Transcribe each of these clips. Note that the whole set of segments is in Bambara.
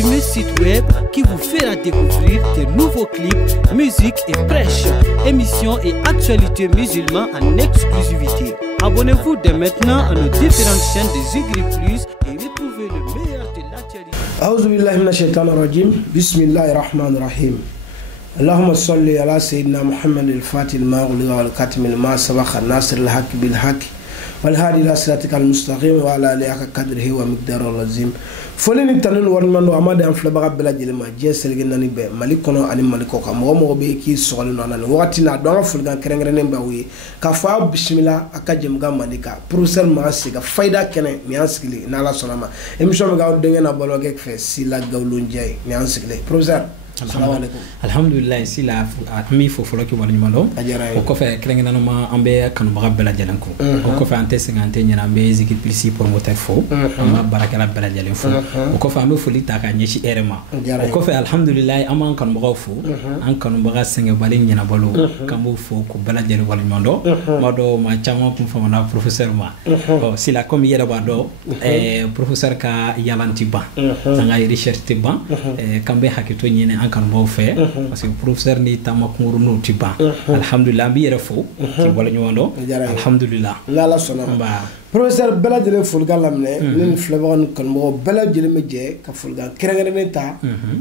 premier site web qui vous fera découvrir de nouveaux clips, musique et prêches, émissions et actualités musulmanes en exclusivité. Abonnez-vous dès maintenant à nos différentes chaînes de Zigri Plus et retrouvez le meilleur de l'actualité. أعوذ بالله من الشيطان الرجيم بسم الله الرحمن الرحيم اللهم صل على سيدنا محمد الفاتح المغلق والكاتم لما سبق الناصر الحق بالحق والهادي إلى صراطك المستقيم وعلى آله حق قدره ومقداره العظيم فلن تنن ورمان وامد ان فلبا بلا جلما جيسل جناني be malikono ani malikoka mo be ki sogol non nan wati na do fulgan kerengren mbawi ka fa bismillah akajem ga malika professeur masiga fayda kene mi ansikli na la sonama emission ga de ngena bologe fe sila gawlu njay mi ansikli professeur assalamu alaikum alhamdulillah sila mi fo foloki wala nyumalo o ko fe kerengna no ma ambe kanu baga bela jalanko o ko fe ante singante nyana ambe Zigri Plus promoteur fo amma barakala bela jalen fo o ko fe ambe foli ta ka nyeshi erema o ko fe alhamdulillah amma kanu baga fo an kanu baga singa balin nyana balo kambo fo ko bela jalen wala nyundo mado ma chama kum fa na professeur ma o sila comme yela ba do professeur ka yalanti ba sanga recherche ti ba kambe hakito nyene kan bo fe parce que professeur ni tamakuru no tiba alhamdulillah bi refo ti wala nyondo alhamdulillah la la sona ba professeur bela jele fulga lamne nin flebon kan mo bela jele meje ka fulga kerengere ta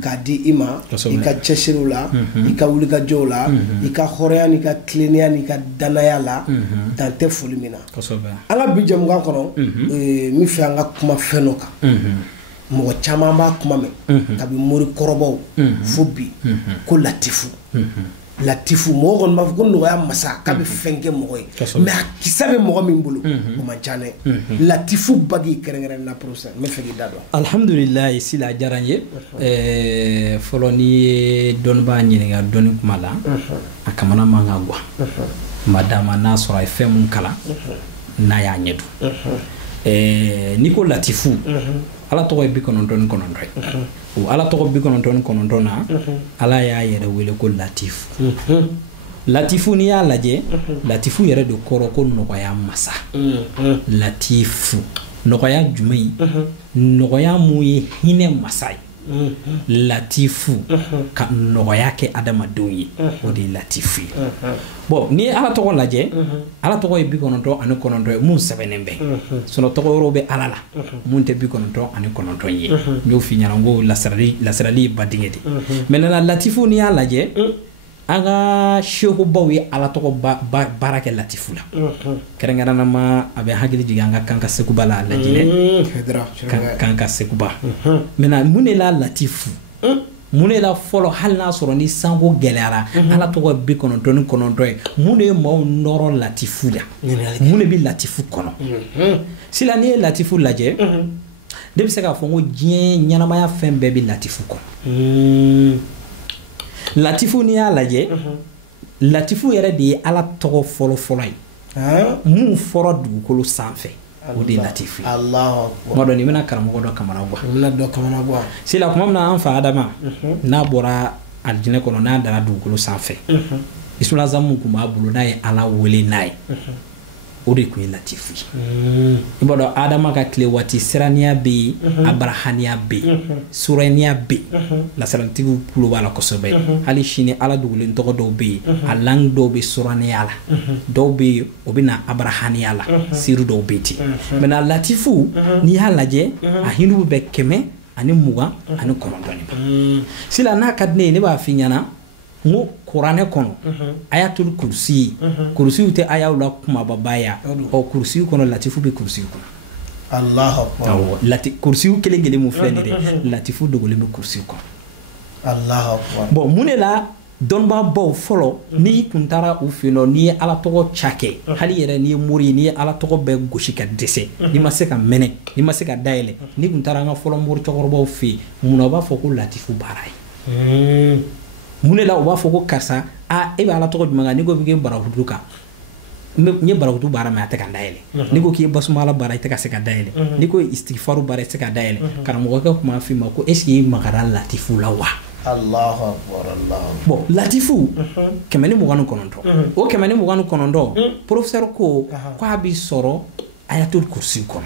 ka di ima ika cheshirula ika wulika jola ika khoreani ka kliniani ka danayala tante fulmina kosoba ala bijam ga kono mi fi anga kuma fenoka mo chama ba kuma me tabi mori korobo fubi ko latifu mo gon ma ko no ya masa kabi fenke mo koy mais kisabe mo min bulu ko man chane latifu bagi kerengere na procès me fegi dado alhamdulillah sila jaranje foloni don ba nyini ga don kuma la akamana manga gwa madama na sura fem kala na ya nyedu niko latifu ala to bi konon don o ala to bi konon don na ala ya yere wele ko latifu ni ya laje latifu yere de koroko no ya masa latifu no ya jumai no ya muyi hine masai latifu ka no ya ke adama doyi o de latifu bon ni ala to laje ala to bi konon to an konon do mun sebenembe sono to robe ala la mun te bi konon to an konon to yi nyo fi nyana ngo lasrali badingeti menana latifu ni ala laje aga shehu bawi ala to barake latifu la kerengana ma abe hagili diganga kanka sekubala lajine kanka sekuba mena munela latifu munela folo halna soro ni sango gelera ala to bi kono don mune mo noro latifu la mune bi latifu kono sila ni latifu laje debi se ka fongo jien nyanama ya fembe bi latifu kono latifu ni ala je latifu yere de ala to folo yi mu foro dugukolo sanfe o de latifu Allahu akbar modo ni mena karamo do kamana gwa sila kuma na anfa adama na bora aljine kono na dara dugukolo sanfe isula zamu kuma bulu na ala wele nai o de ku latifu modo adama ka kle wati sirania be abrahania be surania be la salantigu pulo bala ko sobe hali shine ala dugulin to do be alang do be surania la do be obina abrahania la siru do beti mena latifu ni halaje a hinu be keme ani muga ani korondoni sila na kadne ne ba finyana ngo Qur'ane kono ayatul kursi ute ayawla kuma babaya o kursi kono latifu be kursi kono Allahu akbar kursi kelengele mu fleni de latifu dogole me kursi kono Allahu akbar bon munela donba bo folo ni kuntara u fino ni ala togo chake hali yere ni muri ni ala togo be goshika dese ni maseka mene ni maseka daile ni kuntara nga folo muri togorbo fi munaba foko latifu barai munela o ba foko kasa e ba ala togo jumanga ni go bige barahuduka nye barahudu bara ma ataka daile ni go ki basmala bara itaka seka daile ni go istighfaru bara seka daile kana mo ga kuma fi mako eski magara latifu lawa Allahu akbar Allah bon latifu kemani mo ganu kononto o kemani mo ganu konondo professeur ko abi soro ayatul kursi kon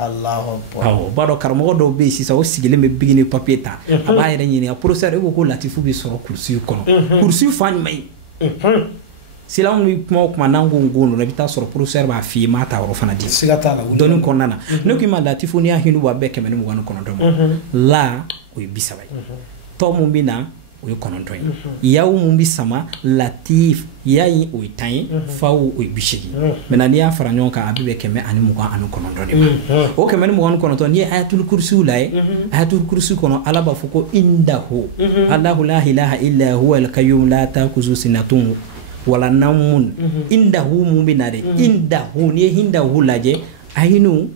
Allahu akbar. Awo bado karamɔgɔ dɔw bɛ yen sisan o sigilen bɛ bigi ni papier ta a b'a yɛrɛ ɲininka professeur e ko latifu bɛ sɔrɔ kurusi kɔnɔ kurusi fa ɲuman ye silamɛw ni kuma o kuma n'an ko ngon i bɛ taa sɔrɔ professeur b'a f'i ye m'a ta yɔrɔ fana di siga t'a la dɔnni kɔnɔna na ne ko i ma latifu n'i y'a hinɛ b'a bɛɛ 129 ma la o ye 30 ye tɔ mun bɛ na o ye 9 ye yawu mun bɛ sama latif ya in o ye 10 ye fawu o ye 80 maintenant n'i y'a fara ɲɔgɔn kan a bɛ bɛn 129 de ma o 129 n'i ye ayatul kursiw lajɛ ayatul kursi kɔnɔ ala b'a fɔ ko indahu Allahu la ilaha illa huwa al-qayyum la ta'khudhuhu sinatun wala nawmun indahu mun bɛ na de indahu n'i ye indahu lajɛ ayinu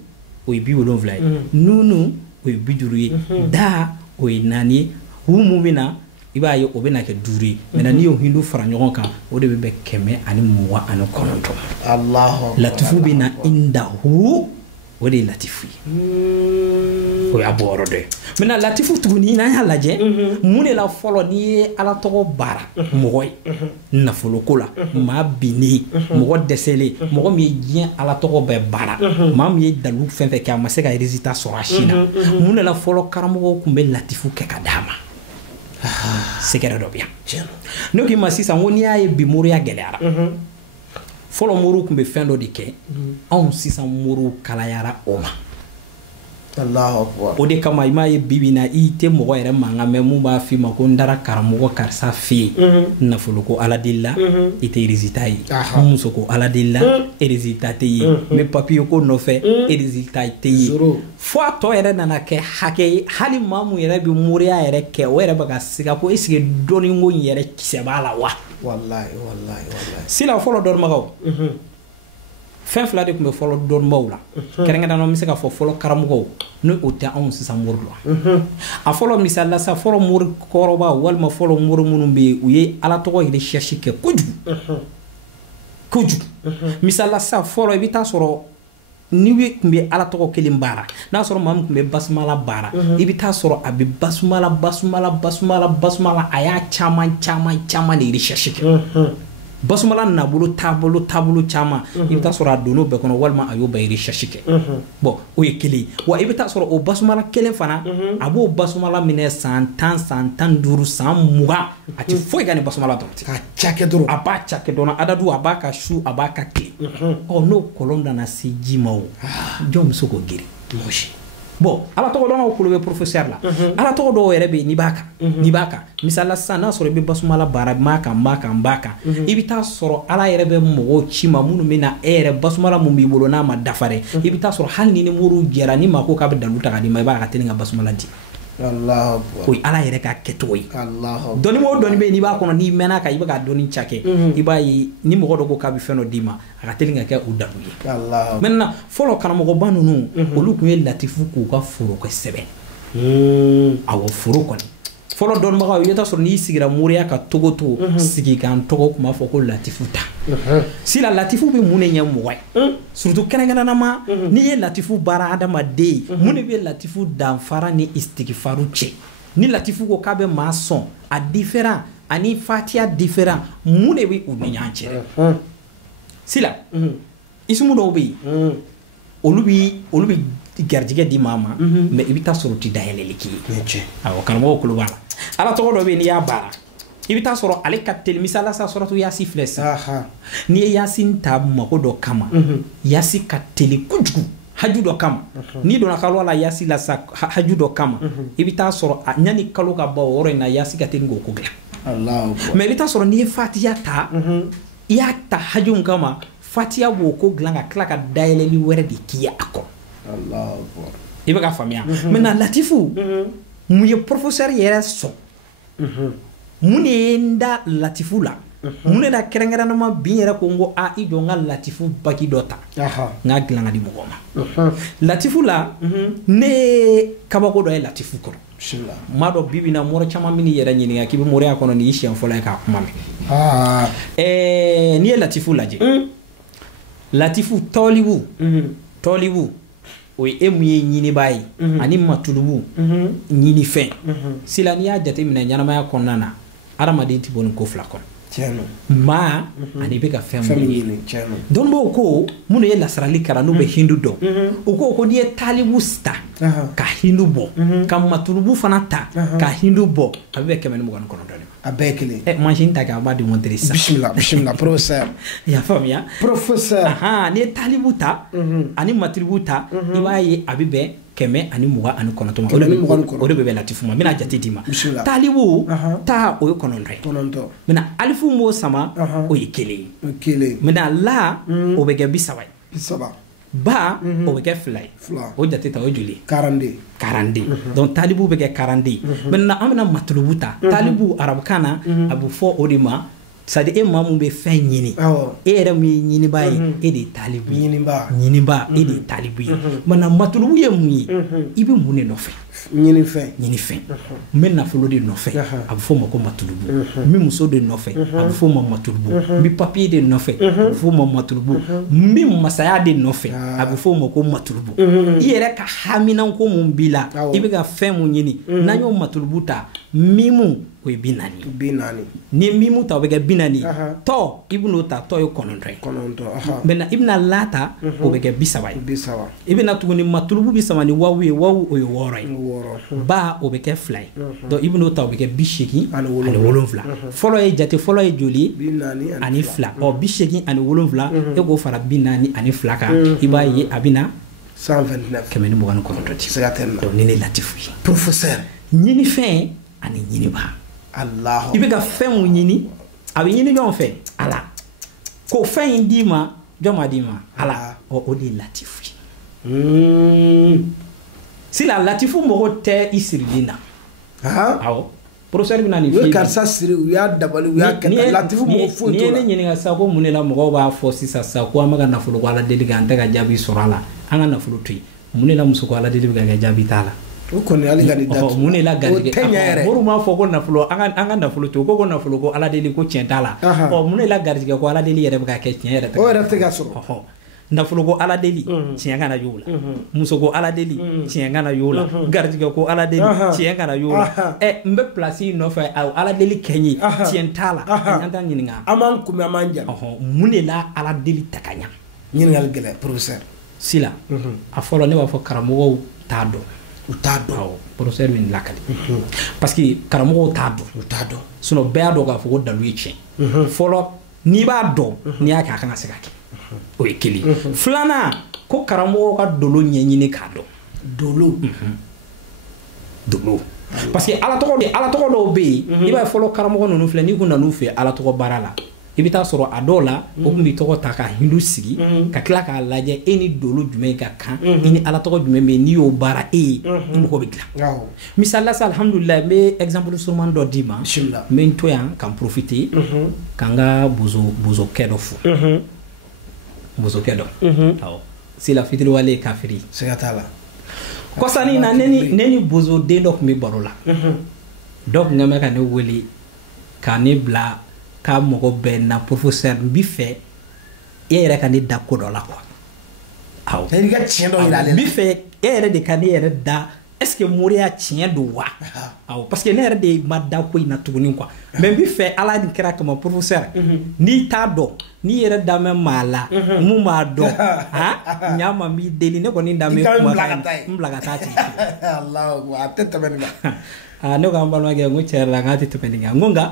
o ye 70 ye nunu o ye 50 ye da o ye 4 ye hu mun bɛ na i b'a ye o bɛ na kɛ 5 ye maintenant n'i y'o hindu fara ɲɔgɔn kan o de bɛ bɛn 129 Allahu latifu bɛ na indahu o de ye latifu ye o y'a bɔ yɔrɔ dɔ ye maintenant latifu tuguni n'an y'a lajɛ mun de la fɔlɔ n'i ye ala tɔgɔ baara mɔgɔ ye nafoloko la maa binnen mɔgɔ dɛsɛlen mɔgɔ min ye diɲɛ ala tɔgɔ bɛɛ baara maa min ye dalu fɛn fɛn kɛ a ma se ka résultat sɔrɔ a si la mun de la fɔlɔ karamɔgɔw tun bɛ latifu kɛ ka d'a ma sɛgɛrɛ dɔ bɛ yan ne ko i ma sisan ko n'i y'a ye bi moriya gɛlɛyara fɔlɔ moriw tun bɛ fɛn dɔ de kɛ anw sisan moriw kalayara o ma Allahu akbar. O de kama i m'a ye bibi na i tɛ mɔgɔ yɛrɛ mankan mɛn mun b'a f'i ma ko n dara karamɔgɔ karisa fɛ yen nafolo ko ala deli la i tɛ résultat ye muso ko ala deli la e résultat tɛ ye mɛ papier ko nɔfɛ e résultat tɛ ye fo a tɔ yɛrɛ nana kɛ hakɛ ye hali maa mun yɛrɛ bɛ moriya yɛrɛ kɛ o yɛrɛ bɛ ka siga ko est ce que dɔnniko in yɛrɛ kisɛ b'a la wa wallahi wallahi wallahi sisan fɔlɔ dɔnnibagaw fɛn fila de tun bɛ fɔlɔ dɔnnibagaw la kɛrɛnkɛrɛnnenya n bɛ se ka fɔ fɔlɔ karamɔgɔw ni o tɛ anw sisan mori la a fɔlɔ misali la sa fɔlɔ mori kɔrɔba walima fɔlɔ mori minnu bɛ yen u ye ala tɔgɔ recherche kɛ kojugu kojugu misali la sa fɔlɔ i bɛ taa sɔrɔ ni tun bɛ ala tɔgɔ kelen baara n'a sɔrɔ maa min tun bɛ basumala baara i bɛ taa sɔrɔ a bɛ basumala a y'a caman de recherche kɛ basumala nabolo taabolo caman i bɛ taa sɔrɔ a donn'o bɛɛ kɔnɔ walima a y'o bɛɛ recherche kɛ bon o ye kelen ye wa i bɛ taa sɔrɔ o basumala kelen fana a b'o basumala minɛ san 10 san 15 san 20 a tɛ foyi kɛ ni basumala dɔrɔn tɛ a cakɛ dɔrɔn a b'a cakɛ dɔrɔn adadu a b'a ka su a b'a ka tile n'o kɔlɔn nana se ji ma o jɔn bɛ se k'o geren mɔsi bon ala tɔgɔ dɔnnaw kulo bɛ professeur la ala tɔgɔ dɔw yɛrɛ bɛ yen n'i b'a kan misali la sisan n'a sɔrɔ i bɛ basumala baara n b'a kan i bɛ taa sɔrɔ ala yɛrɛ bɛ mɔgɔw ci ma minnu bɛ na e yɛrɛ basumala mun b'i bolo n'a ma dafa dɛ i bɛ taa sɔrɔ hali ni muru jɛra ni maa ko k'a bɛ dalu ta ka d'i ma i b'a ka teli ka basumala di o ye ala yɛrɛ ka kɛcogo ye dɔnni o dɔnni bɛ yen n'i b'a kɔnɔ n'i mɛnna kan i bɛ ka dɔnni cakɛ i b'a ye ni mɔgɔ dɔ ko k'a bɛ fɛn dɔ d'i ma a ka teli ka kɛ o dalu ye maintenant fɔlɔ karamɔgɔba ninnu olu tun ye latifu k'u ka foro kɛ sɛbɛn awɔ foro kɔni fɔlɔ dɔnnibagaw i bɛ taa sɔrɔ n'i sigira moriya ka togo togo sigi kan tɔgɔ tun b'a fɔ ko latifu ta sisan latifu bɛ mun de ɲɛ mɔgɔ ye surtout kɛrɛnkɛrɛnnama n'i ye latifu baara adamaden ye mun de bɛ latifu danfara ni istigifaru cɛ ni latifu ko k'a bɛ maa sɔn a différent ani fatiya différent mun de bɛ u ni ɲɔgɔn cɛ sisan isumu dɔw bɛ yen olu bɛ garijɛgɛ di maa ma mɛ i bɛ taa sɔrɔ u tɛ dayɛlɛli k'i ye awɔ karamɔgɔw kulo b'a la ala tɔgɔ dɔ bɛ yen n'i y'a baara i bɛ taa sɔrɔ ale ka teli misala sa sɔrɔtu yasi filɛ sisan n'i ye yasi ta mako dɔ kama yasi ka teli kojugu haju dɔ kama n'i donna kalo la yasi la sa haju dɔ kama i bɛ taa sɔrɔ yanni kalo ka ban o yɔrɔ in na yasi ka teli k'o ko dilan mɛ i bɛ taa sɔrɔ n'i ye fatiya ta i y'a ta haju kama fatiya b'o ko dilan ka tila ka dayɛlɛli wɛrɛ de k'i ye a kɔrɔ i bɛ ka faamuya maintenant latifu mun ye professeur yɛrɛ sɔn mun de ye n da latifu la mun de la kɛrɛnkɛrɛnnama bi yɛrɛ ko n ko i jɔ n ka latifu baki dɔ ta n k'a dilan ka di mɔgɔ ma latifu la ne ye kabako dɔ ye latifu kɔrɔ maa dɔ bibi na mɔrɔ caman bɛ n'i yɛrɛ ɲininka k'i bɛ mɔriya kɔnɔ nin y'i siɲɛ fɔlɔ ye k'a kuma mɛn n'i ye latifu lajɛ latifu tɔlibu o ye mun ye ɲinibaa ye ani matulubu ɲinifɛn sisan n'i y'a jateminɛ ɲɛnamaya kɔnɔna na adamaden tɛ bɔ nin ko fila kɔnɔ ma ani bɛ ka fɛn ɲini donc b'o ko minnu ye lasarali kalan n'u bɛ hindu dɔn u ko n'i ye talibu ta ka hindu bɔ ka matulubu fana ta ka hindu bɔ a bɛ 129 a bɛɛ ye kelen machine ta k'a b'a démontrer sisan bismillah professeur i y'a faamuya professeur n'i ye talibu ta ani matulubu ta i b'a ye a bɛ bɛn 129 o de bɛ bɛn latifu ma n bɛna jate d'i ma talibu ta o ye 9 maintenant alifu m'o sama o ye kelen ye maintenant la o bɛ kɛ 30 ba o bɛ kɛ 2 ye o jate ta o ye joli 42 donc talibu bɛ kɛ 42 maintenant an bɛna matulubu ta talibu arabukan na a bɛ fɔ o de ma c'est-à-dire e maa mun bɛ fɛn ɲini e yɛrɛ min ye ɲiniba ye e de ye talibu ye ɲiniba e de ye talibu ye maintenant matulubu ye mun ye i bɛ mun de nɔfɛ ɲinifɛn n bɛ nafolo de nɔfɛ a bɛ fɔ o ma ko matulubu n bɛ muso de nɔfɛ a bɛ fɔ o ma matulubu n bɛ papiye de nɔfɛ a bɛ fɔ o ma matulubu n bɛ masaya de nɔfɛ a bɛ fɔ o ma ko matulubu i yɛrɛ ka haminanko mun b'i la i bɛ ka fɛn mun ɲini n'an y'o matulubu ta mimu o ye 40 ni mimu ta o bɛ kɛ 40 tɔ i bɛn'o ta tɔ ye 9 maintenant i bɛna la ta o bɛ kɛ 30 i bɛna tuguni matulubu bɛ sama ni wawu ye wawu o ye 6 ye ba o bɛ kɛ 2 ye donc i bɛn'o ta o bɛ kɛ 87 ani 7 fɔlɔ ye jate fɔlɔ ye joli ani 2 ɔ 87 ani 7 e k'o fara 40 ani 2 kan i b'a ye a bɛna 129 129 donc ni ne latifu ye professeur ɲinifɛn ani ɲiniba Allah i bɛ ka fɛn mun ɲini a bɛ ɲini ɲɔgɔn fɛ ala ko fɛn in d'i ma jɔn ma d'i ma ala o de ye latifu ye sila latifu mɔgɔ tɛ i sirili na awɔ professeur bɛna nin f'i ye karisa siri u y'a dabali u y'a kɛ latifu mɔgɔ foyi t'o la ni ye ne ɲininka sa ko mun de la mɔgɔw b'a fɔ sisan sa ko an bɛ ka nafolo ko ala deli kɛ an tɛ ka jaabi sɔrɔ a la an ka nafolo to yen mun de la muso ko ala deli bɛ ka kɛ jaabi t'a la o kɔni ale ka nin datu mun de la garijɛgɛ muru m'a fɔ ko nafolo an ka nafolo to ko nafolo ko ala deli ko tiɲɛ t'a la mun de la garijɛgɛ ko ala deli yɛrɛ bɛ ka kɛ tiɲɛ yɛrɛ tɛ o yɛrɛ tɛ ka sɔrɔ nafolo ko ala deli tiɲɛ kana y'o la muso ko ala deli tiɲɛ kana y'o la garijɛgɛ ko ala deli tiɲɛ kana y'o la n bɛ place nɔfɛ ala deli kɛ n ye tiɲɛ t'a la an t'a ɲininka an m'an kunbɛn an m'an jan mun de la ala deli ta ka ɲa ɲininkali gɛlɛn professeur sila a fɔlɔ ne b'a fɔ karamɔgɔw t'a dɔn u t'a dɔn professeur bɛ nin lakali parce que karamɔgɔw t'a dɔn sinon bɛɛ y'a dɔn k'a fɔ ko dalu ye tiɲɛ fɔlɔ n'i b'a dɔn n'i y'a kɛ a kan ka se ka kɛ o ye kelen filanan ko karamɔgɔw ka dolo ɲɛɲini k'a dɔn dolo parce que ala tɔgɔ dɔw bɛ yen i b'a ye fɔlɔ karamɔgɔ ninnu filɛ n'i kun nan'u fɛ ala tɔgɔ baara la i bɛ taa sɔrɔ a dɔw la o tun bɛ tɔgɔ ta ka hindu sigi ka tila k'a lajɛ e ni dolo jumɛn ka kan i ni ala tɔgɔ jumɛn bɛ yen n'i y'o baara e ye i mɔgɔ bɛ dilan misali la sa alhamdulilayi n bɛ exemple surman dɔ d'i ma n bɛ n to yan ka n profiter ka n ka bozokɛ dɔ fo bozokɛ dɔ awɔ sila fitiriwale ye kafiri siga t'a la kɔsani na ne ni bozoden dɔ tun bɛ baro la dɔ tun kɛ ka ne wele ka ne bila k'a mɔgɔ bɛɛ na professeur n b'i fɛ e yɛrɛ ka ne da ko dɔ la quoi awɔ i ka tiɲɛ dɔ yira ale la n b'i fɛ e yɛrɛ de ka ne yɛrɛ da est-ce que moriya tiɲɛ don wa awɔ parce que ne yɛrɛ de ma da ko in na tuguni quoi mais n b'i fɛ ala nin kɛra kama professeur n'i t'a dɔn n'i yɛrɛ da mɛn maa la mun b'a dɔn ɲa ma n b'i deli ne kɔni da mɛn kumakan n bila ka taa ten Allahu a tɛ tɛmɛ nin kan ne ko an balimakɛ n ko tiɲɛ yɛrɛ la n k'a tɛ tɛmɛ nin kan n ko nka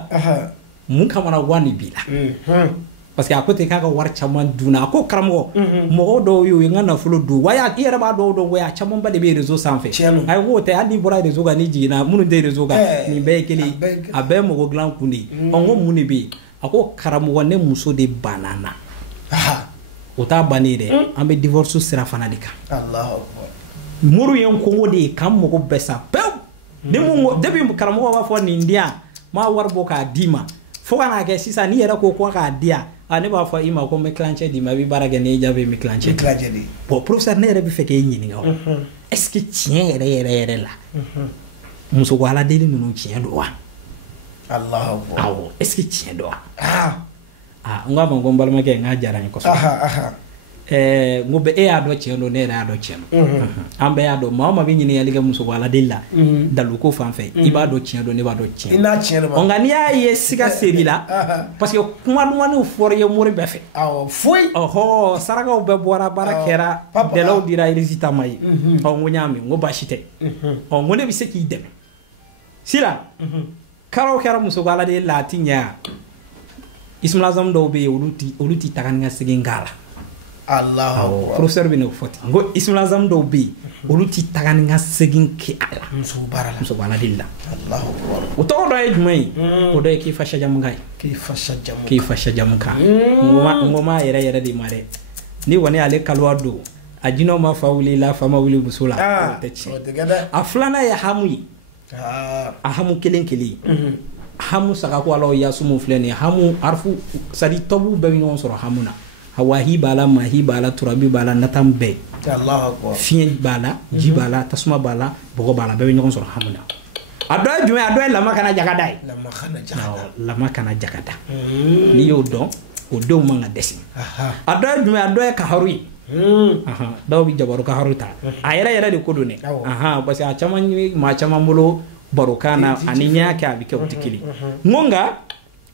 mun kamana wani b'i la parce que a ko ten k'a ka wari caman dunna a ko karamɔgɔ mɔgɔw dɔw y'o ye n ka nafolo dun wa i yɛrɛ b'a dɔw dɔn wa a camanba de bɛ réseau sanfɛ a ye k'o tɛ hali n'i bɔra réseau kan n'i jiginna minnu tɛ réseau kan nin bɛɛ ye kelen a bɛɛ ye mɔgɔ dilan kun de ye n ko mun de bɛ yen a ko karamɔgɔ ne muso de banna n na o t'a bannen dɛ an bɛ divorce sira fana de kan muru ye n kɔngɔ de ye k'an mago bɛɛ sa pewu depuis karamɔgɔ b'a fɔ nin di yan n m'a wari bɔ k'a d'i ma fo ka n'a kɛ sisan n'i yɛrɛ ko k'a di yan ne b'a fɔ i ma ko n bɛ kilancɛ d'i ma i bɛ baara kɛ n'i jaabi n bɛ kilancɛ di bon professeur ne yɛrɛ bɛ fɛ k'e ɲininka o est ce que tiɲɛ yɛrɛ la muso ko ala deli ninnu tiɲɛ don wa awɔ est ce que tiɲɛ don wa n k'a ma ko n balimakɛ n k'a diyara n ye kosɛbɛ ngo be e ado cheno ne ra ado cheno ambe ado mama bi nyini yaliga muso wala dilla dalu ko fanfe ibado cheno ne bado cheno ina cheno on gani ya ye siga sebila parce que kuma no for ye mori be fe aw foi oho saraga be bora barakera de law dira irisita mai on ngonyami ngo bashite on ngone bi seki dem sila karo kara muso wala de latinya ismulazam do be oluti takanga sigingala Allah professeur bi no foti ngo ismulazam do be oluti takanga sigin ki ala muso bala dilla Allah o to do e jumai o do e ki fasha jamngai ki fasha jamka ngoma yere di mare ni woni ale kalwado ajino ma fawli la fama wuli busula a flana ya hamui a hamu kelen hamu saka ko ala ya sumu flene hamu arfu sadi tobu be ñon soro hamuna hawahi bala mahi bala turabi bala natambe Allah akbar fien bala jibala tasuma bala bogo bala be ñon soro hamuna ado jume ado la makana jakadai la makana jakada ni yo don o do manga desi ado jume ado ka harui daw bi jabaru ka haruta ayera de kodone parce que a chaman ma chaman bolo barokana aninya ka bi ke utikili ngonga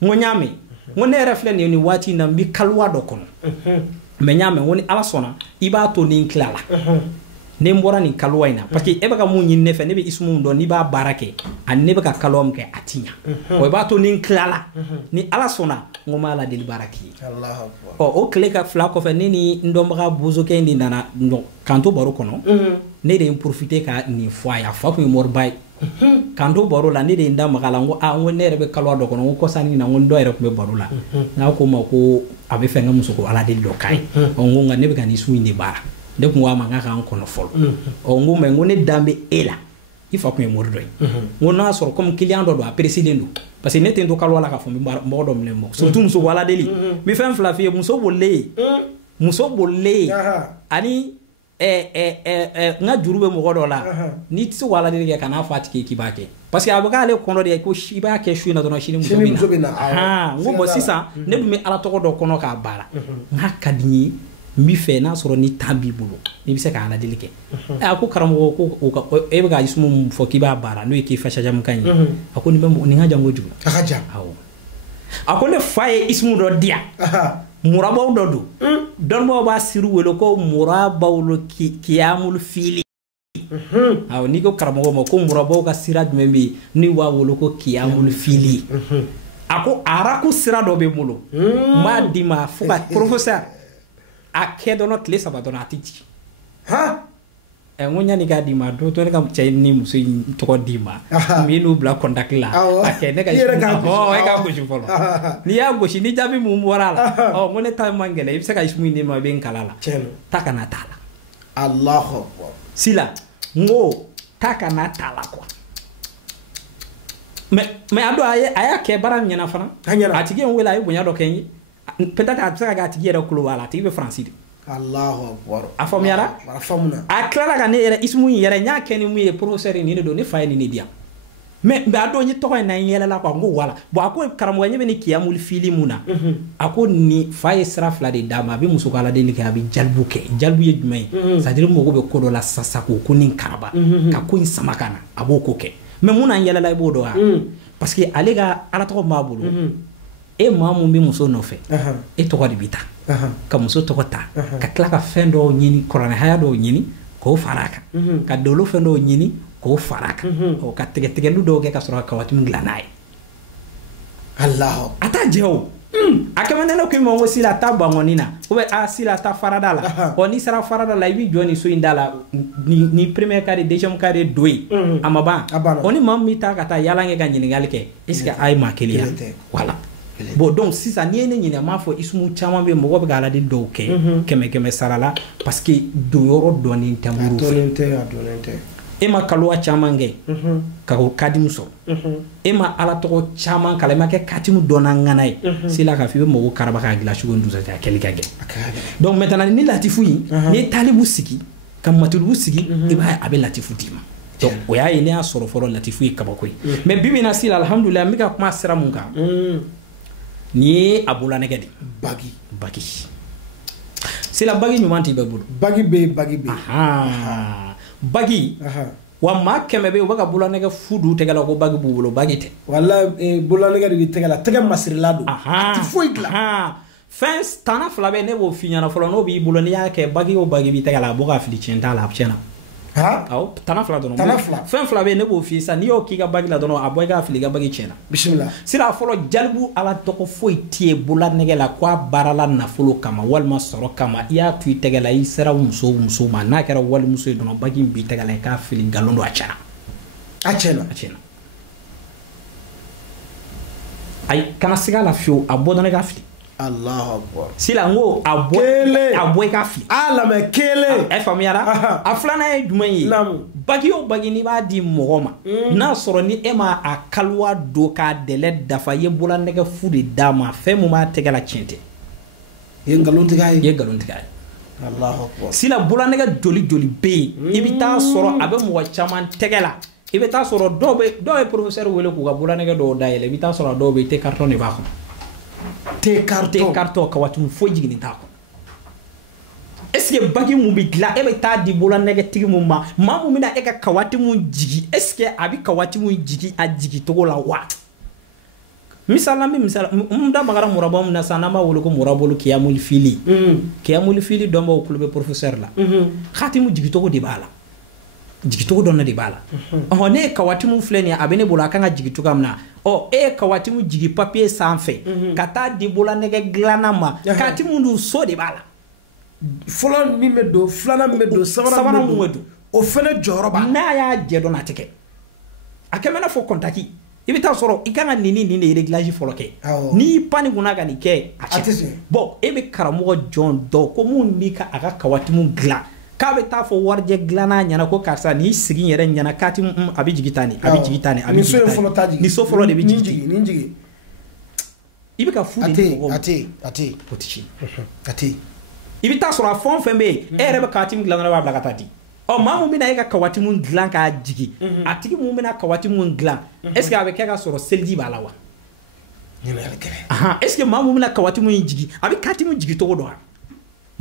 ngonyame ngone refle ni wati na mi kalwa do kono me nyame woni ala sona iba to ni klala ne mbora ni kalwa ina parce que ebe ka mu nyinne fe ne be ismu ndo ni ba barake an ne be ka kalom ke atinya o ba to ni klala ni ala sona ngoma la del baraki Allah akbar o kleka fla ko fe ni ndomba buzo ke ndi nana ndo kanto baro kono ne de profiter ka ni foya fa ko mor bay kanto baro la ne de nda magala ngo a ngo ne rebe kalwa do kono ko sani na ngo ndo ere ko baro la na ko ma ko abe fe ngam suko ala del do kai o ngo nga ne be kan isu ni bara de ko wa manga kan kono fol o ngo me ngo ne dambe ela il faut que me mordo ngo na soro comme client do a président parce que nete ndo kalwa la ka fo mi mbodo mle mo surtout muso wala deli mi fem flafie muso bolle ani nga jurube mo godo la ni tsi wala deli ke kana fatike kibake parce que abaga le kono de ko shiba ke shuina do no shini muso bina ngo bo sisa ne bi mi ala to do kono ka bala nga kadini mi fe na soro ni tambi bulu ni bi se ka ala deli ke ko karamo ko e be ga yisum fo kiba bara no e ki fasha jam kan ako ni memo ni nga jango jugu akaja ako ne faye ismu do dia murabaw do do don mo ba siru welo ko murabaw lo kiyamul fili aw ni ko karamo mo ko murabaw ka siraj membi ni wa welo ko kiyamul fili ako araku sira do be mulo ma dima fuka professeur akedo no kle sabato na titi ngonya ni ga dima do to ne kam chay ni muso to ko dima mi nu bla contact la akene ga e ga go jifolo ni ya go shi ni jabi mu morala ngone ta mangele ibse ga ismu ni ma ben kalala takana tala Allahu akbar sila ngo takana tala kwa me ado aya ke baram nyana fana atigi en wela ibunya do kenyi peut-être atsa ga atigi era kulo wala tibe francais Allahu akbar afamiara afamuna aklara ga ne era ismu yere nya keni mu ye professeur ni do ne fay ni dia mais be ado nyi to na yela la kwa ngo wala bo ako karamo nyebe ni kiyamul filimuna ako ni fay sra fla de dama bi musukala de ni ka bi jalbu ye jumai ça dire mo go be kodo la sasa ko kunin karaba ka kun samakana aboko ke mais muna yela la ibo do ha parce que alega ala to ma bulu e mamu bi muso no fe e to ko di bita ka muso to ta ka kla ka fendo nyini korana haya do nyini ko faraka ka dolo fendo nyini ko faraka o ka tege lu do ke ka sura ka watum glanai Allah ata jew akamana no ko mo sila ta bangonina o be sila ta faradala o ni sara faradala bi joni so indala ni premier carré deuxième carré doi amaba oni mammi ta kata yalange ga nyini galke est-ce que ay ma kelia voilà bon donc si ça ni ni ma fo ismu chama be mo go be gala di do ke keme sarala parce que do yoro doni tamburu adonente e ma kalwa chama nge ka ko kadimu so e ma ala to chama kala ma ke katimu dona nganai sila ka fi mo go karaba ka gila shugo nduza ta kelikage donc maintenant ni latifu yi ni talibu siki kam matulu siki e ba abe latifu dima donc o ya ine a soro foro latifu yi kabako mais bibi na sila alhamdulillah mi ka kuma sira mun ka ni abula negedi bagi c'est la bagi ɲuman t'i bɛ bolo bagi be bagi wa maa kɛmɛ bɛ u bɛ ka bololanɛgɛ fu du tɛgɛ la ko bagi b'u bolo bagi tɛ wala bololanɛgɛ de bɛ tɛgɛ la tɛgɛ masirila don a tɛ foyi dilan fɛn tana fila bɛ ne b'o f'i ɲɛna fɔlɔ n'o b'i bolo n'i y'a kɛ bagi o bagi b'i tɛgɛ la a bɔ k'a fili tiɲɛ t'a la a tiɲɛna awɔ tana fila dɔrɔn fɛn fila bɛ ne b'o f'i sa n'i y'o k'i ka bagi la dɔrɔn a bɔ i k'a fili i ka bagi tiɲɛna bisimila sira fɔlɔ jalibu ala tɔgɔ foyi t'i ye bololanɛgɛ la k'a baarala nafolo kama walima sɔrɔ kama i y'a to i tɛgɛ la i sera muso ma n'a kɛra walimuso ye dɔrɔn bagi b'i tɛgɛ la i k'a fili nkalon don a tiɲɛna ayi kana siga la fiyewu a bɔ dɔrɔn i k'a fili Allahu Akbar sila ngo a bɔ i k'a fili lamɛ kelen faamuyara a filanan ye jumɛn ye bagi o bagi n'i b'a di mɔgɔ ma n'a sɔrɔ ni e ma a kaliwa don k'a dɛlɛ dafa i ye bololanɛgɛ fu de d'a ma fɛn mun b'a tɛgɛ la tiɲɛ tɛ i ye nkalon tigɛ a ye Allahu Akbar sila bololanɛgɛ joli bɛ yen i bɛ taa sɔrɔ a bɛ mɔgɔ caman tɛgɛ la i bɛ taa sɔrɔ dɔw ye professeur wele k'u ka bololanɛgɛ dɔw dayɛlɛ i bɛ taa sɔrɔ dɔw bɛ yen te carton de b'a kɔnɔ te carton kawati mun foyi jigin t'a kɔnɔ est ce que bagi mun bɛ dilan e bɛ taa di bololanɛgɛ tigi mun ma maa mun bɛna e ka kawati mun jigi est ce que a bɛ kawati mun jigi a jigi togo la wa misala mun da magara murabɔ mun na sisan n'an b'a wele ko murabɔlu kiyamul fili dɔn b'o kulo bɛ professeur la khatimu jigi togo de b'a la jigitogo dɔn de b'a la ne ye kawati mun filɛ nin ye a bɛ ne bolo a kan ka jigi cogoya min na e ye kawati mun jigi papier sanfɛ ka taa di bololanɛgɛ dilanna ma kati mun dun so de b'a la fɔlɔ min bɛ don filanan min bɛ don sabanan min bɛ don o fɛnɛ jɔyɔrɔ b'a n'a y'a jɛ dɔn a tɛ kɛ a kɛ mɛ n'a fɔ kɔntaki i bɛ taa sɔrɔ i kan ka nin de réglage fɔlɔ kɛ n'i pani kunna ka nin kɛ a tɛ bon e bɛ karamɔgɔ jɔn dɔn ko mun b'i ka a ka kawati mun dilan k'a bɛ taa fɔ warijɛ dilanna ɲɛna ko karisa n'i sigi yɛrɛ ɲɛna kati a bɛ jigi tan nin a bɛ jigi tan nin a bɛ jigi tan nin ni so fɔlɔ de bɛ jigi i bɛ ka fu de di mɔgɔw ma a tɛ o tɛ ci i bɛ taa sɔrɔ a fɛn o fɛn bɛ yen e yɛrɛ bɛ kawati min dilan dɔrɔn i b'a bila ka taa di maa mun bɛna e ka kawati mun dilan k'a jigi a tigi mun bɛna kawati mun dilan est ce que a bɛ kɛ ka sɔrɔ seliji b'a la wa est ce que maa mun bɛna kawati mun jigi a bɛ kati mun jigi cogo dɔn wa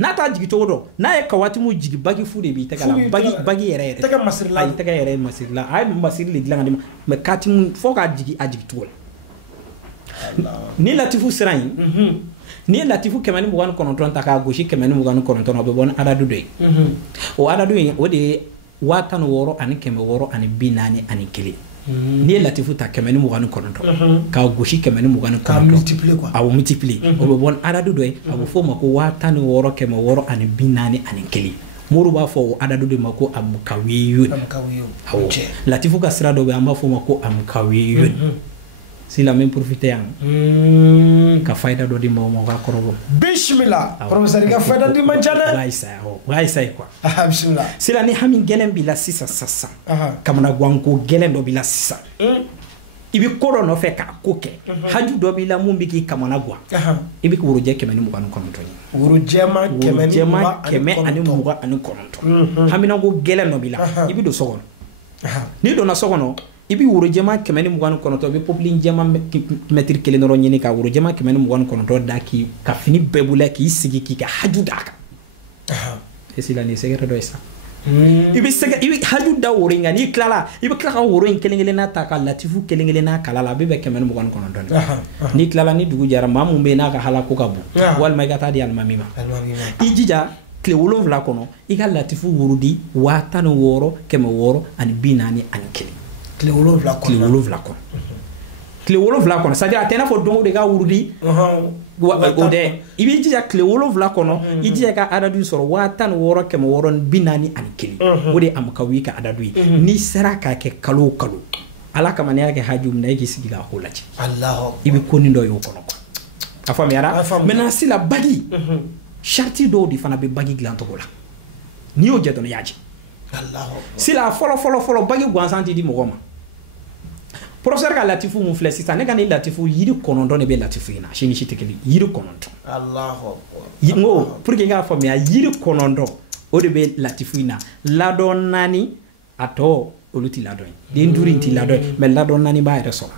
n'a t'a jigi cogo dɔn n'a ye kawati mun jigi bagi fu de b'i tɛgɛ la bagi yɛrɛ tɛgɛ masirila ayi tɛgɛ yɛrɛ masirila a ye masiri de dilan ka di ma mais kati mun fo k'a jigi a jigi cogo la ni latifu sera yen ni ye latifu 129 ta k'a gosi 129 o bɛ bɔ ni adadu dɔ ye o adadu in o de ye 56 ani 600 ani 41 n'i ye latifu ta 129 k'a gosi 129 a bɛ multiplier o bɛ bɔ ni adadu dɔ ye a bɛ fɔ o ma ko 56 600 ani 41 mori b'a fɔ o adadu de ma ko amukawiyun latifu ka sira dɔ bɛ an b'a fɔ o ma ko amukawiyun si la même profiter yan ka fayda dɔ di maaw ma ka kɔrɔbɔ bismillah professeur ka fayda di man ca dɛ wa isa quoi bismillah si la ni hami gɛlɛn b'i la sisan kamana guanko gɛlɛn dɔ b'i la sisan i bɛ ko dɔ nɔfɛ k'a ko kɛ haju dɔ b'i la mun bɛ k'i kamana guan i bɛ worojɛ 129 ye worojɛma 129 haminako gɛlɛn dɔ b'i la i bɛ don so kɔnɔ n'i donna so kɔnɔ i bɛ worojɛma 129 i bɛ popili jɛma mètre 1 dɔrɔn ɲini ka worojɛma 129 da k'i ka fini bɛɛ bolo k'i sigi k'i ka haju d'a kan est-ce que la nin sɛgɛrɛ dɔ ye sa i bɛ haju da woro in kan n'i tilala i bɛ tila ka woro in kelen-kelenna ta ka latifu kelen-kelenna kala la a bɛ bɛn 129 n'i tilala ni dugu jɛra maa mun bɛ yen n'a ka halako ka bon walima i ka taa di alimami ma i jija tile 7 kɔnɔ i ka latifu wurudi 56 600 ani 41 tile 7 kɔnɔ tile 7 kɔnɔ c'est à dire a tɛ n'a fɔ don o de ka wurudi o dɛ i b'i jija tile 7 kɔnɔ i jija ka adadu sɔrɔ 56 600 ni 41 o de ye amakawi ka adadu ye n'i sera k'a kɛ kalo o kalo ala kama n'i y'a kɛ haju min na i k'i sigi k'a ko lajɛ i bɛ ko nin dɔ y'o kɔnɔ a faamuyara maintenant si la bagi charti dɔw de fana bɛ bagi dilan cogo la n'i y'o jɛ dɔrɔn i y'a jɛ si la fɔlɔ bagi gansan tɛ di mɔgɔ ma professeur ka latifu mun filɛ sisan ne ka ni latifu yiri 9 de bɛ latifu in na si ni si tɛ kelen yiri 9 n ko pour que i k'a faamuya yiri 9 o de bɛ latifu in na ladɔn 4 a tɔ olu tɛ ladɔn ye den 5 in tɛ ladɔn ye mais ladɔn 4 b'a yɛrɛ sɔrɔ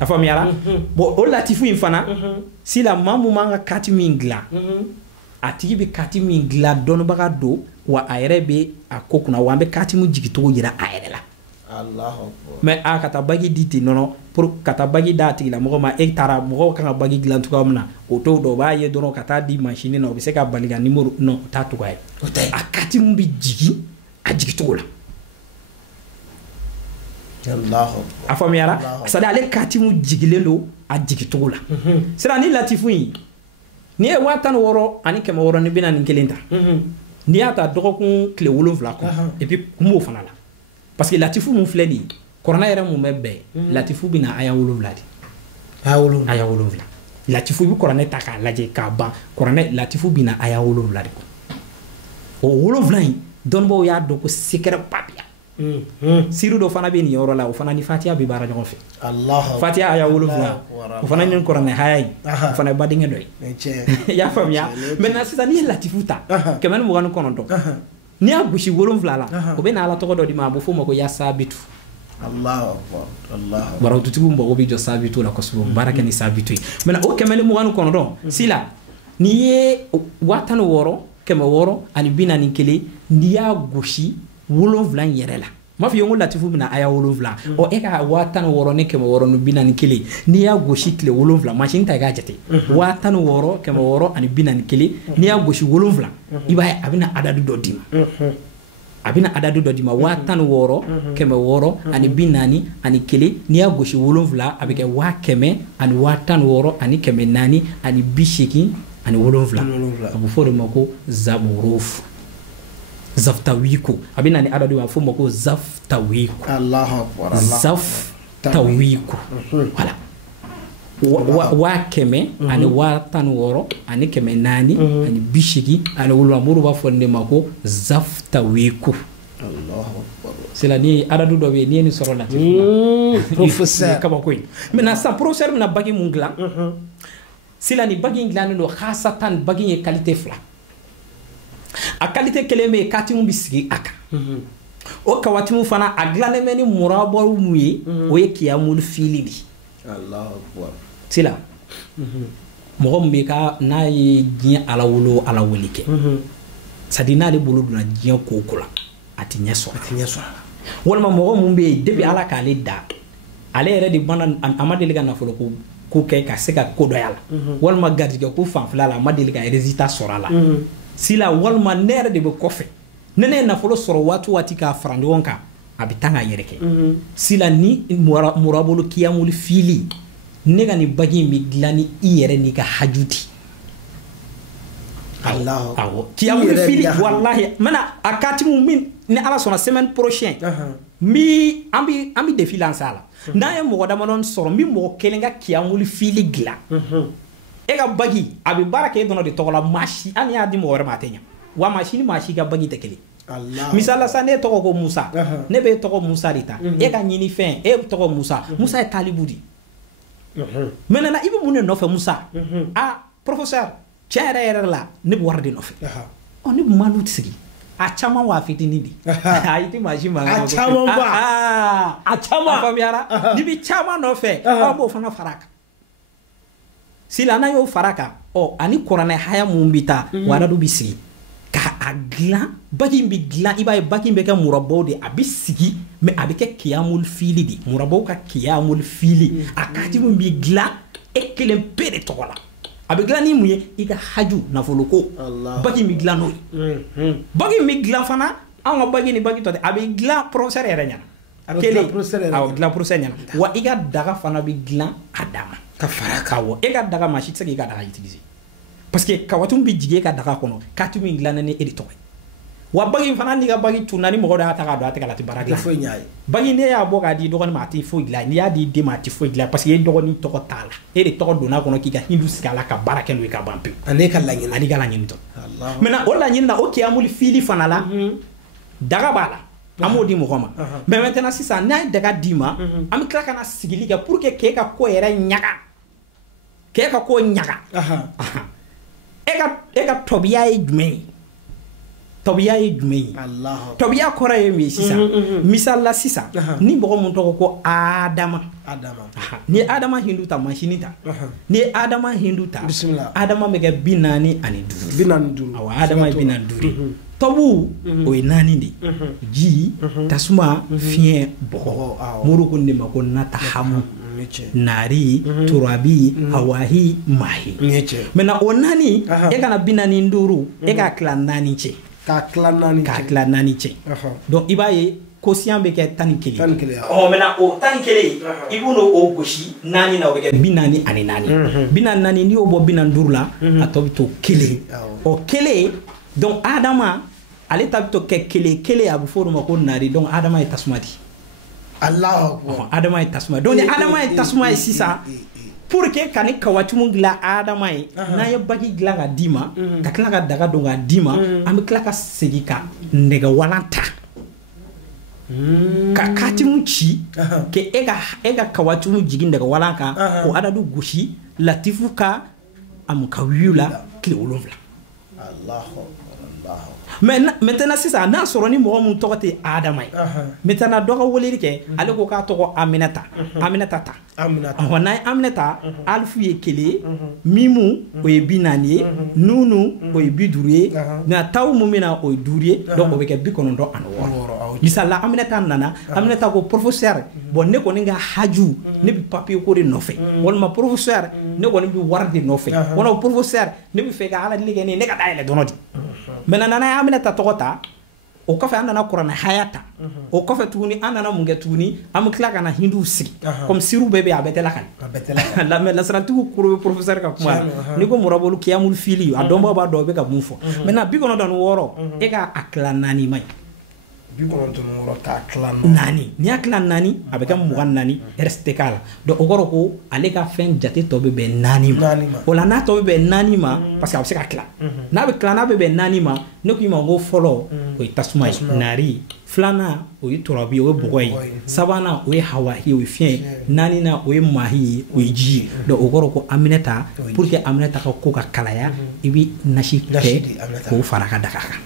a faamuyara bon o latifu in fana si la maa mun man ka kati min dilan a tigi bɛ kati min dilan dɔnnibaga don wa a yɛrɛ bɛ a ko kunna wa an bɛ kati min jigicogo yira a yɛrɛ la mais a ka taa bagi di ten nɔnɔ pour ka taa bagi d'a tigi la mɔgɔ ma e taara mɔgɔw kan ka bagi dilan cogoya min na o t'o dɔn o b'a ye dɔrɔn ka taa di machine na o bɛ se ka bali ka numéro non o t'a cogoya ye a kati min bɛ jigin a jigicogo la a faamuyara c'est-à-dire ale kati min jigilen don a jigicogo la sira ni latifu in n'i ye 16,000 ani 100 ni bɛna nin kelen ta n'i y'a ta dɔgɔkun tile 7 kɔnɔ et puis kun b'o fana la parce que latifu mun filɛ nin ye kuranɛ yɛrɛ mun bɛ bɛn latifu bɛna aya 7 de aya 7 latifu bi kuranɛ ta k'a lajɛ k'a ban kuranɛ latifu bɛna aya 7 de kɔ o 7 in dɔnnibaw y'a dɔn ko secret papiya siri dɔ fana bɛ nin yɔrɔ la o fana ni fatiya bɛ baara ɲɔgɔn fɛ fatiya aya 7 o fana ni kuranɛ haya in o fana ye badenkɛ dɔ ye i y'a faamuya maintenant sisan n'i ye latifu ta 129 n'i y'a gosi 7 la o bɛ na ala tɔgɔ dɔ di ma a bɛ f'o ma ko ya sabitu barawututigiw mago bɛ jɔ sabitu la kosɛbɛ baara kɛ ni sabitu ye maintenant o 129 sila n'i ye 16,000 100 ani 41 n'i y'a gosi 7 yɛrɛ la m'a fɔ i ye ko latifu bɛna aya 7 ɔ e ka 16,000 ni 100 ni 41 n'i y'a gosi tile 7 machine ta i k'a jate 16,000 100 ani 41 n'i y'a gosi 7 i b'a ye a bɛna adadu dɔ d'i ma a bɛna adadu dɔ d'i ma 16,000 100 ani 40 ani 1 n'i y'a gosi 7 a bɛ kɛ 100,000 ani 16,000 ani 400 ani 80 ani 7 a bɛ fɔ o de ma ko zaburuf zaftawiko a bɛ na ni adadu a bɛ fɔ o ma ko zaftawiko zaftawiko voilà 100,000 ani 16,000 ani 400 ani 80 ani 7 muru b'a fɔ ne ma ko zaftawiko c'est la ni adadu dɔ bɛ yen n'i ye nin sɔrɔ la professeur kabako ye maintenant sisan professeur bɛna bagi mun dilan c'est la ni bagi in dilannen don khasatan bagi ye qualité 2 a qualité kelen bɛ yen kati mun bɛ sigi a kan o kawati mun fana a dilannen bɛ ni murabaw mun ye o ye kiyamul fili de c'est la mɔgɔ min bɛ ka n'a ye diɲɛ ala wolo ala wele kɛ c'est à dire n'ale bolo donna diɲɛ ko o ko la a tɛ ɲɛ sɔrɔ walima mɔgɔ mun bɛ yen depuis ala k'ale da ale yɛrɛ de bana a ma deli ka nafolo ko kɛ ka se ka ko dɔ y'a la walima garijɛgɛ ko fanfɛla la a ma deli ka résultat sɔrɔ a la sila walima ne yɛrɛ de bɛ kɔfɛ ne ye nafolo sɔrɔ waati o waati k'a fara ɲɔgɔn kan a bɛ taa k'a yɛrɛ kɛ sila ni murabolo kiyamul fili ne ka nin bagi in bɛ dilan ni i yɛrɛ n'i ka haju di awɔ kiyamul fili walahi mana a kati min ni ala sɔnna semaine prochaine an bɛ défi lancer a la n'a ye mɔgɔ damadɔni sɔrɔ n bɛ mɔgɔ kelen ka kiyamul fili dilan e ka bagi a bɛ baara kɛ e dɔrɔn de tɔgɔ la maa si hali n'i y'a di mɔgɔ wɛrɛ ma a tɛ ɲɛ wa maa si ni maa si ka bagi tɛ kelen misali la sisan ne tɔgɔ ko Musa ne bɛ tɔgɔ Musa de ta e ka ɲini fɛn e tɔgɔ Musa Musa ye talibu di maintenant i bɛ mun de nɔfɛ Musa professeur tiɲɛ yɛrɛ la ne bɛ wari de nɔfɛ ne bɛ malu sigi a caman wa fitinin di i tɛ maa si mankan a caman faamuyara n'i bɛ caman nɔfɛ an b'o fana fara a kan sila n'a y'o fara a kan ani kuranɛ haya mun bɛ taa wadadu bɛ sigi k'a dilan bagi in bɛ dilan i b'a ye bagi in bɛ kɛ murabaw de a bɛ sigi mais a bɛ kɛ kiyamul fili de murabaw ka kiyamul fili a kati min bɛ dilan e kelen pe de tɔgɔ la a bɛ dilan ni mun ye i ka haju nafolo ko bagi in bɛ dilan n'o ye bagi in bɛ dilan fana anw ka bagi ni bagi tɔ tɛ a bɛ dilan professeur yɛrɛ ɲɛna kelen awɔ dilan professeur ɲɛna wa i ka daga fana bɛ dilan a dan ma ka fara kan wa e ka daga maa si tɛ se k'i ka daga utiliser parce que kawatu min bɛ jigin e ka daga kɔnɔ kati min dilannen ni e de tɔgɔ ye wa bagi in fana n'i ka bagi tunna ni mɔgɔ dɔ y'a ta k'a don a tɛgɛ la a tɛ baara dilan bagi ne y'a bɔ k'a di dɔgɔnin ma a tɛ foyi dilan n'i y'a di den ma a tɛ foyi dilan parce que e dɔgɔnin tɔgɔ t'a la e de tɔgɔ donna kɔnɔ k'i ka hindu sigi a la ka baara kɛ n'o ye ka ban pewu ani ka laɲini ani ka laɲini tɔ maintenant o laɲini na o kiyamul fili fana la daga b'a la an b'o di mɔgɔ ma mais maintenant sisan n'a ye daga d'i ma an bɛ tila ka na sigili kɛ pour que k'e ka ko yɛrɛ ɲaga k'e ka ko ɲaga e ka tɔbiya ye jumɛn ye tɔbiya ye jumɛn ye tɔbiya kɔrɔ ye mun ye sisan misali la sisan ni mɔgɔ mun tɔgɔ ko Adama ni ye Adama hindu ta machine ta ni ye Adama hindu ta Adama bɛ kɛ 45 awɔ Adama ye 45 tɔbu o ye 4 de ji tasuma fiɲɛ bɔgɔ muru ko ne ma ko natahamu nari turabi hawahi mahi maintenant o 4 e kana 45 e ka kila 4 cɛ ka kila 4 cɛ donc i b'a ye quotient bɛ kɛ 11 maintenant o 11 i b'o o gosi 4 na o bɛ kɛ 44 44 n'i y'o bɔ 45 la a tɔ bɛ to 1 o 1 donc Adama ale ta bɛ to kɛ 1 a bɛ fɔ o ma ko nari donc Adama ye tasuma di Adama ye tasuma donc ni Adama ye tasuma ye sisan pour que kani kawatumu dilan Adama ye n'a ye baki dilan ka d'i ma ka tila ka daga don ka d'i ma an bɛ tila ka segin ka nɛgɛwalan ta ka katimu ci ke e ka kawatumu jigin nɛgɛwalan kan o adadu gosi latifu ka amukawiyu la tile 7 mais maintenant sisan n'a sɔrɔ ni mɔgɔ mun tɔgɔ tɛ Adama ye maintenant dɔ ka weleli kɛ ale ko k'a tɔgɔ Aminata ta n'a ye Aminata alifu ye 1 mimu o ye 40 ye nunu o ye 50 ye nka tawu mun bɛna o ye 5 ye donc o bɛ kɛ 96 misali la Aminata nana Aminata ko professeur bon ne kɔni ka haju ne bɛ papier ko de nɔfɛ walima professeur ne kɔni bɛ wari de nɔfɛ walima professeur ne bɛ fɛ ka ala deli kɛ ne ka dayɛlɛ dɔrɔn de maintenant nana Aminata tɔgɔ ta o kɔfɛ an nana kuranɛ haya ta o kɔfɛ tuguni an nana mun kɛ tuguni an bɛ tila ka na hinduw sigi comme siru bɛɛ bɛ yen a bɛɛ tɛ lakali mais nasaratigiw koro bɛ professeur ka kuma la n'i ko murabolu kiyamul fili a dɔnbaw b'a dɔn o bɛ ka mun fɔ maintenant 96 e ka a tila 4 ma ye 96 k'a tila 4 n'i y'a tila 4 a bɛ kɛ 24 reste k'a la donc o kɔrɔ ko ale ka fɛn jate tɔ bɛ bɛn 4 ma o la n'a tɔ bɛ bɛn 4 ma parce que a bɛ se ka tila n'a bɛ tila n'a bɛ bɛn 4 ma ne ko i ma ko fɔlɔ o ye tasuma ye nari filanan o ye turabi o ye bɔgɔ ye sabanan o ye hawahi o ye fiɲɛ ye naaninan o ye mahi ye o ye ji ye donc o kɔrɔ ko Aminata pour que Aminata ka ko ka kalaya i bɛ nasi kɛ k'o fara ka daga kan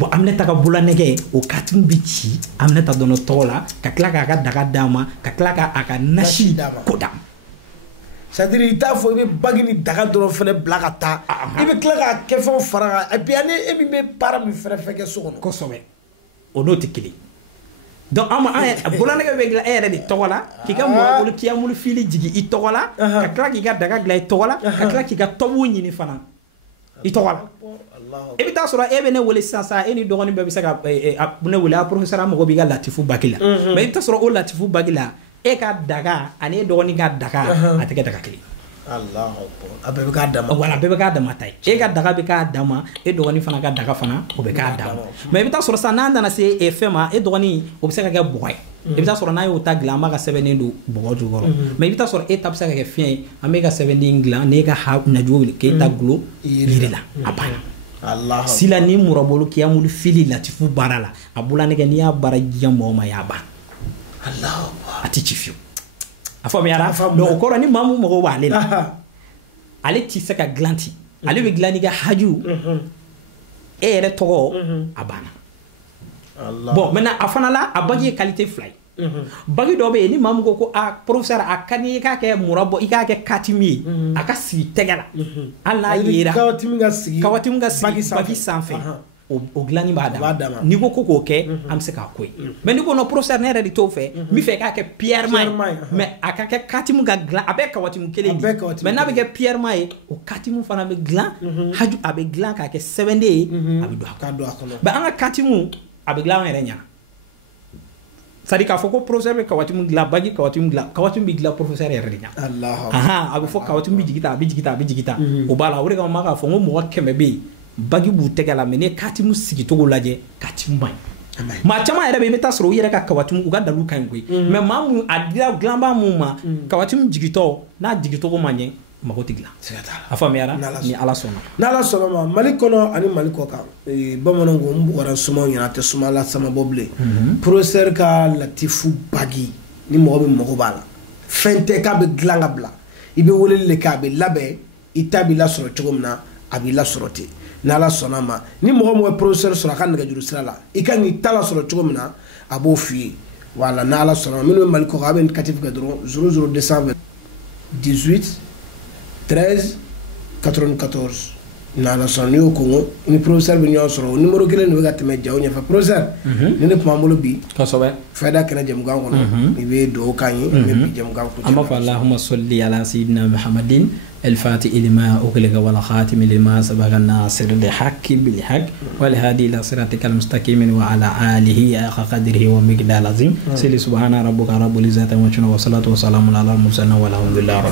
bon Aminata ka bulanɛgɛ o katimu bi ci Aminata dɔnna tɔgɔ la ka tila k'a ka daga d'a ma ka tila k'a ka nasi ko d'a ma c'est-à-dire i t'a fɔ i bɛ bagi ni daga dɔrɔn fɛnɛ bila ka taa i bɛ tila k'a kɛ fɛnw fara kan et puis ani e min bɛ baara min fɛnɛ fɛ kɛ so kɔnɔ kosɛbɛ o n'o tɛ kelen donc bulanɛgɛ bɛ dilan e yɛrɛ de tɔgɔ la k'i ka mɔgɔ kiyamulu fili jigin i tɔgɔ la ka tila k'i ka daga dilan i tɔgɔ la ka tila k'i ka tɔbu ɲini fana i tɔgɔ la e bɛ taa sɔrɔ e bɛ ne wele sisan e ni dɔgɔnin bɛɛ bɛ se ka ne wele a professeur a mago b'i ka latifu baki la mais i bɛ taa sɔrɔ o latifu baki la e ka daga ani e dɔgɔnin ka daga a tɛ kɛ daga kelen a bɛɛ bɛ k'a dama voilà bɛɛ bɛ k'a dama ta ye e ka daga bɛ k'a dama e dɔgɔnin fana ka daga fana o bɛ k'a dama mais i bɛ taa sɔrɔ sisan n'a nana se fɛn ma e dɔgɔnin o bɛ se ka kɛ bɔgɔ ye i bɛ taa sɔrɔ n'a y'o ta dilan an b'a ka sɛbɛnnen don bɔgɔ jukɔrɔ mais i bɛ taa sɔrɔ e ta bɛ se ka kɛ fiɲɛ ye an bɛ ka sɛbɛnden dilan n'e ka najugu wele k'e ta gulo yiri la a banna sila ni murabolo kiyamulu fili latifu baara la a bulanɛgɛ n'i y'a baara diya mɔgɔ ma y'a ban a tɛ ci fiyewu a faamuyara donc o kɔrɔ ni maa min mago b'ale la ale tɛ se ka dilan ten ale bɛ dilan n'i ka haju e yɛrɛ tɔgɔ a banna bon maintenant a fana la a bagi ye qualité 2 ye bagi dɔ bɛ yen ni maa min ko professeur a ka di i k'a kɛ murabɔ i k'a kɛ katimu ye a ka sigi tɛgɛ la hali n'a yera kawatimu ka sigi bagi sanfɛ o dilanni b'a dama n'i ko k'o kɛ an bɛ se k'a ko ye mais n'i ko non professeur ne yɛrɛ de t'o fɛ n bɛ fɛ k'a kɛ pierrement ye mais a ka kɛ katimu ka dilan a bɛ kawatimu kelen de mais n'a bɛ kɛ pierrement ye o katimu fana bɛ dilan haju a bɛ dilan k'a kɛ sɛbɛnden ye a bɛ don a kɔnɔ mais an ka katimu a bɛ dilan an yɛrɛ ɲɛna c'est à dire k'a fɔ ko professeur bɛ kawatimu dilan bagi kawatimu dilan kawatimu bɛ dilan professeur yɛrɛ de ɲɛna a bɛ fɔ kawatimu bɛ jigin tan a bɛ jigin tan a bɛ jigin tan o b'a la o de kama n b'a fɔ n ko mɔgɔ 100 bɛ yen bagi b'u tɛgɛ la mais ne katimu sigicogo lajɛ katimu man ɲi maa caman yɛrɛ bɛ yen i bɛ taa sɔrɔ u yɛrɛ ka kawatimu u ka dalilu ka ɲi koyi mais maa mun a dilanbaa mun ma kawatimu jigitɔ n'a jigicogo man ɲɛ mago tɛ dilan a faamuyara ni ala sɔnna n'ala sɔnna ma mali kɔnɔ ani mali kɔ kan bamananw ko n bɔra sumaw ɲɛna a tɛ suma la sama bɔ bilen professeur ka latifu bagi ni mɔgɔ bɛ mago b'a la fɛn tɛ k'a bɛ dilan ka bila i bɛ weleli de kɛ a bɛ labɛn i ta b'i lasɔrɔ cogo min na a b'i lasɔrɔ ten n'ala sɔnna ma ni mɔgɔ mɔgɔ ye professeur sɔrɔ a ka nɛgɛjuru sira la i kan k'i ta la sɔrɔ cogo min na a b'o f'i ye voilà n'ala sɔnna ma minnu bɛ Mali kɔ kan a bɛ indicatif kɛ dɔrɔn 00218 13 94 n'ala sɔnna n'i y'o kɔngɔ ni professeur bɛ ɲɔgɔn sɔrɔ o numéro kelen de bɛ ka tɛmɛ jaw ɲɛfɛ professeur ni ne tun b'an bolo bi kosɛbɛ fayda kɛnɛ jamukan kɔnɔ i bɛ dugawu k'an ye i bɛ bi jamukan kuncɛ an b'a fɔ Allahumma salli ala sayyidina Muhammadin الفاتح لما أغلق والخاتم لما سبق الناصر الحق بالحق والهادي إلى صراطك المستقيم وعلى آله حق قدره ومقداره العظيم سبحان ربك رب العزة والصلاة والسلام على المرسلين والحمد لله رب